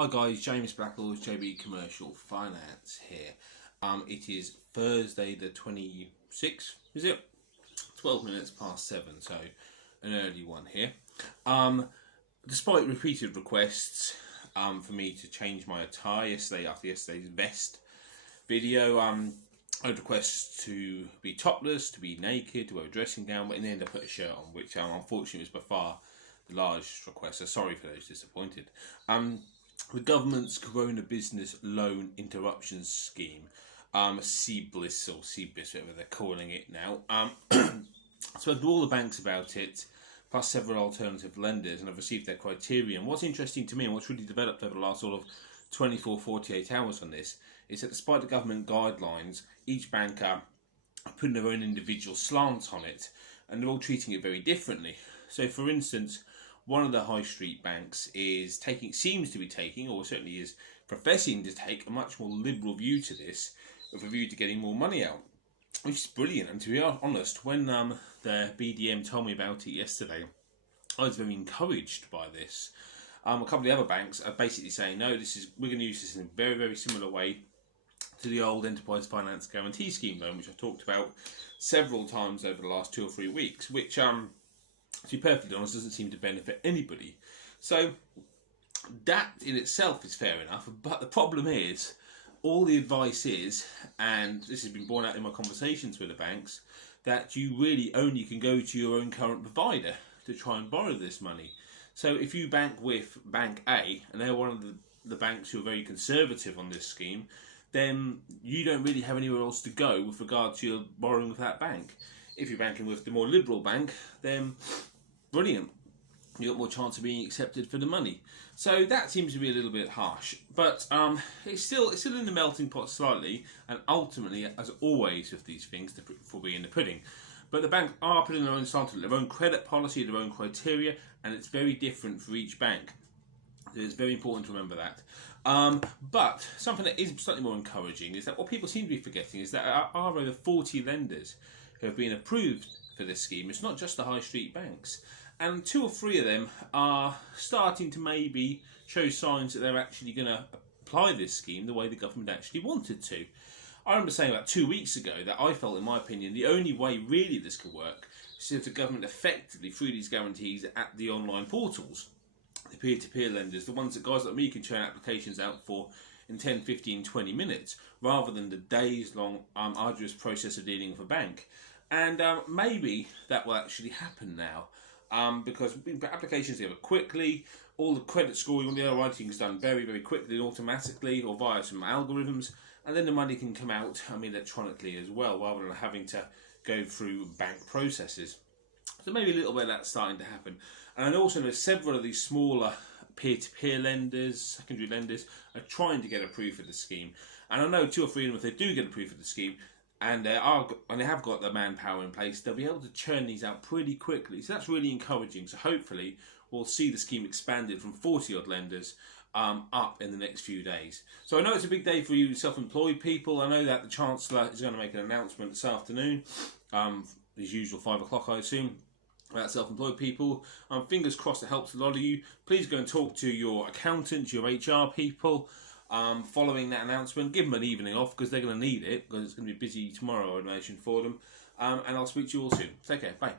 Hi guys, James Blackwell's JB Commercial Finance here. It is Thursday the 26th, is it? 12 minutes past 7, so an early one here. Despite repeated requests for me to change my attire yesterday after yesterday's vest video, I had requests to be topless, to be naked, to wear a dressing gown, but in the end I put a shirt on, which unfortunately was by far the largest request, so sorry for those disappointed. The government's Corona Business Loan Interruption Scheme, CBLIS or CBLIS, whatever they're calling it now. Spoken to all the banks about it, plus several alternative lenders, and I've received their criteria. And what's interesting to me, and what's really developed over the last sort of 24-48 hours on this, is that despite the government guidelines, each bank are putting their own individual slants on it, and they're all treating it very differently. So, for instance, one of the high street banks seems to be taking, or certainly is professing to take, a much more liberal view to this, with a view to getting more money out, which is brilliant. And to be honest, when the BDM told me about it yesterday, I was very encouraged by this. A couple of the other banks are basically saying, no, we're going to use this in a very, very similar way to the old Enterprise Finance Guarantee Scheme loan, which I've talked about several times over the last 2 or 3 weeks, which to be perfectly honest, doesn't seem to benefit anybody. So that in itself is fair enough, but the problem is, all the advice is, and this has been borne out in my conversations with the banks, that you really only can go to your own current provider to try and borrow this money. So if you bank with Bank A, and they're one of the banks who are very conservative on this scheme, then you don't really have anywhere else to go with regard to your borrowing with that bank. If you're banking with the more liberal bank, then brilliant, you've got more chance of being accepted for the money. So that seems to be a little bit harsh, but it's still in the melting pot slightly, and ultimately, as always with these things, the proof will be in the pudding. But the banks are putting their own slant on it, their own credit policy, their own criteria, and it's very different for each bank. So it's very important to remember that. But something that is slightly more encouraging is that what people seem to be forgetting is that there are over 40 lenders who have been approved for this scheme. It's not just the high street banks, and 2 or 3 of them are starting to maybe show signs that they're actually going to apply this scheme the way the government actually wanted to. I remember saying about 2 weeks ago that I felt, in my opinion, the only way really this could work is if the government effectively threw these guarantees at the online portals, the peer-to-peer lenders, the ones that guys like me can churn applications out for in 10, 15, 20 minutes, rather than the days-long arduous process of dealing with a bank. And maybe that will actually happen now, because applications go quickly, all the credit scoring, all the underwriting is done very, very quickly and automatically, or via some algorithms, and then the money can come out electronically as well, rather than having to go through bank processes. So maybe a little bit of that's starting to happen. And also there's several of these smaller peer-to-peer lenders, secondary lenders, are trying to get approved for the scheme. And I know 2 or 3 of them, if they do get approved for the scheme, and they have got the manpower in place, they'll be able to churn these out pretty quickly. So that's really encouraging. So hopefully we'll see the scheme expanded from 40-odd lenders up in the next few days. So I know it's a big day for you self-employed people. I know that the Chancellor is going to make an announcement this afternoon, as usual 5 o'clock I assume, about self-employed people. Fingers crossed it helps a lot of you. Please go and talk to your accountant, your HR people, following that announcement. Give them an evening off, because they're going to need it, because it's going to be busy tomorrow, I imagine, for them. And I'll speak to you all soon. Take care. Bye.